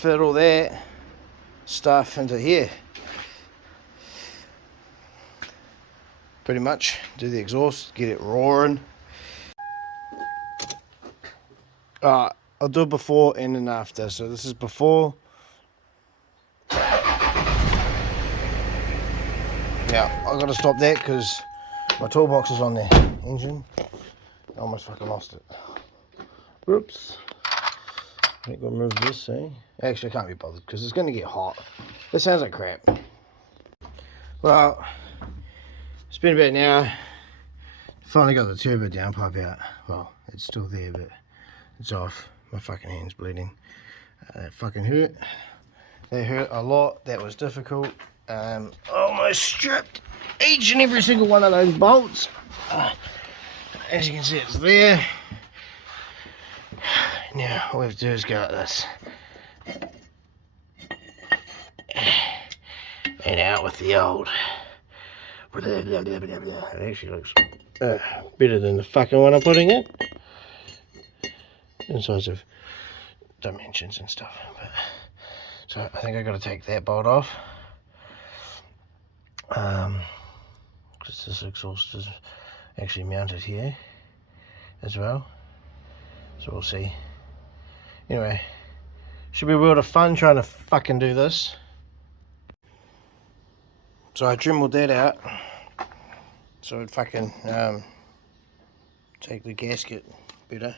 fit all that stuff into here. Pretty much do the exhaust, get it roaring. I'll do it before and then after. So this is before. Yeah, I've got to stop that because my toolbox is on the engine. I almost fucking lost it. Whoops. I think we'll move this, eh? Actually, I can't be bothered because it's going to get hot. This sounds like crap. Well, it's been about an hour. Finally got the turbo downpipe out. Well, it's still there, but it's off. My fucking hand's bleeding. That fucking hurt. That hurt a lot. That was difficult. Almost stripped each and every single one of those bolts. As you can see, it's there. Now all we have to do is go like this and out with the old blah, blah, blah, blah, blah. It actually looks better than the fucking one I'm putting in size of dimensions and stuff. But, so I think I got to take that bolt off because this exhaust is actually mounted here as well, so we'll see. Anyway, should be a world of fun trying to fucking do this. So I dremeled that out so it'd fucking take the gasket better.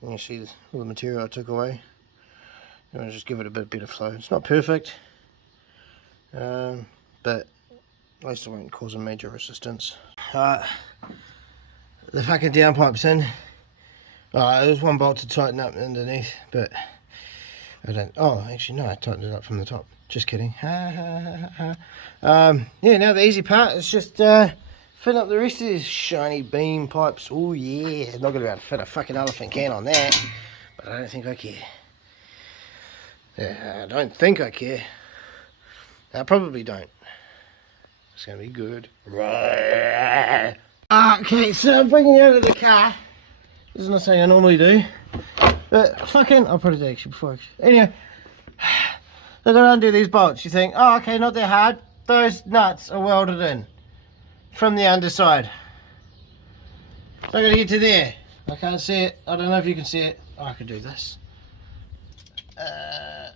And you see all the material I took away. I'm going to just give it a bit better flow. It's not perfect, but at least it won't cause a major resistance. The fucking downpipe's in. There's one bolt to tighten up underneath, but I don't. Oh, actually, no, I tightened it up from the top. Just kidding. Yeah, now the easy part is just fit up the rest of these shiny beam pipes. Oh, yeah. Not going to be able to fit a fucking elephant can on that, but I don't think I care. I don't think I care. I probably don't. It's going to be good. Right. Okay, so I'm bringing it out of the car. This is not something I normally do, but fucking, I'll put it actually before. Anyway, they're going to undo these bolts. You think, oh, okay, not that hard. Those nuts are welded in from the underside. So I'm going to get to there. I can't see it. I don't know if you can see it. Oh, I can do this. That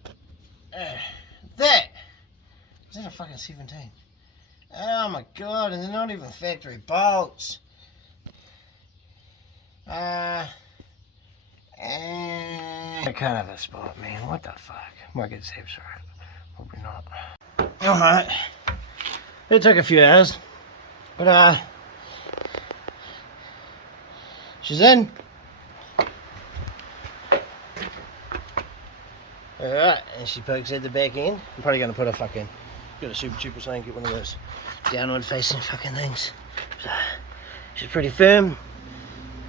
is that a fucking 17? Oh my god, and they're not even factory bolts. I can't have a spot, man. What the fuck? Might get saves for it. Probably not. Alright. It took a few hours. But she's in. Alright, and she pokes at the back end. I'm probably going to put a fucking, get a super cheap or something, get one of those downward facing fucking things. So, she's pretty firm.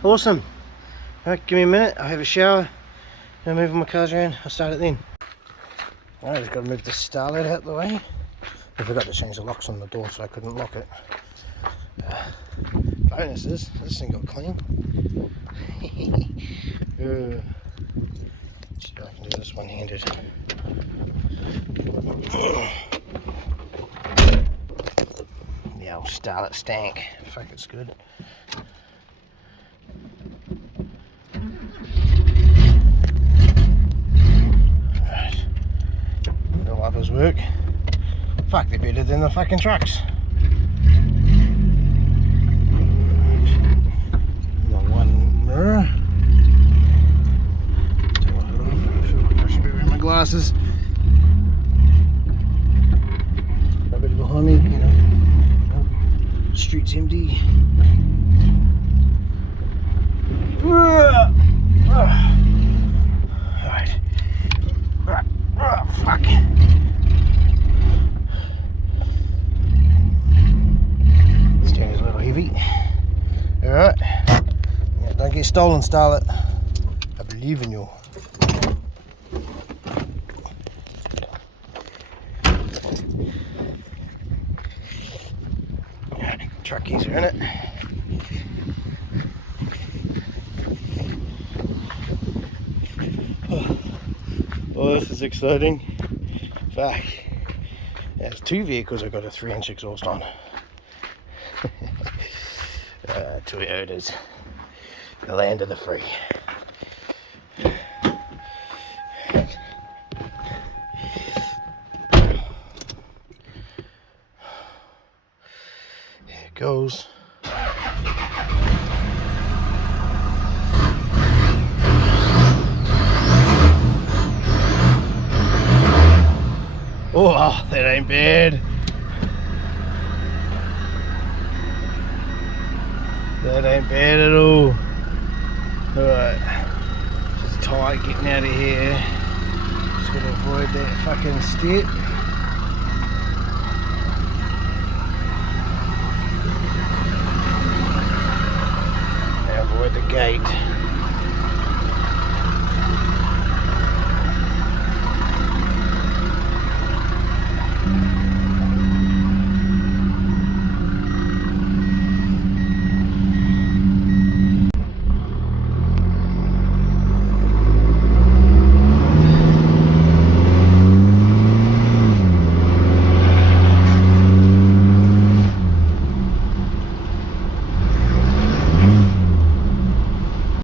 Awesome. Alright, give me a minute, I'll have a shower. I'll move my cars around, I'll start it then. I just got to move the starlight out the way. I forgot to change the locks on the door so I couldn't lock it. Bonus is, this thing got clean. See if I can do this one-handed. Yeah, I'll starlet stank. Fuck, it's good. Right. The wipers work. Fuck, they're better than the fucking trucks. The one mirror. Take my hood off. I feel like I should be wearing my glasses. Nobody behind me, you know. The street's empty. Alright. Fuck. Steering's a little heavy. Alright. Yeah, don't get stolen, starlet. I believe in you. Truck keys are in it. Oh, this is exciting. Fuck. There's 2 vehicles I've got a 3-inch exhaust on. Toyotas. The land of the free. There it goes. Oh, that ain't bad. That ain't bad at all. Alright. Just tight getting out of here. Just gotta avoid that fucking step. And avoid the gate.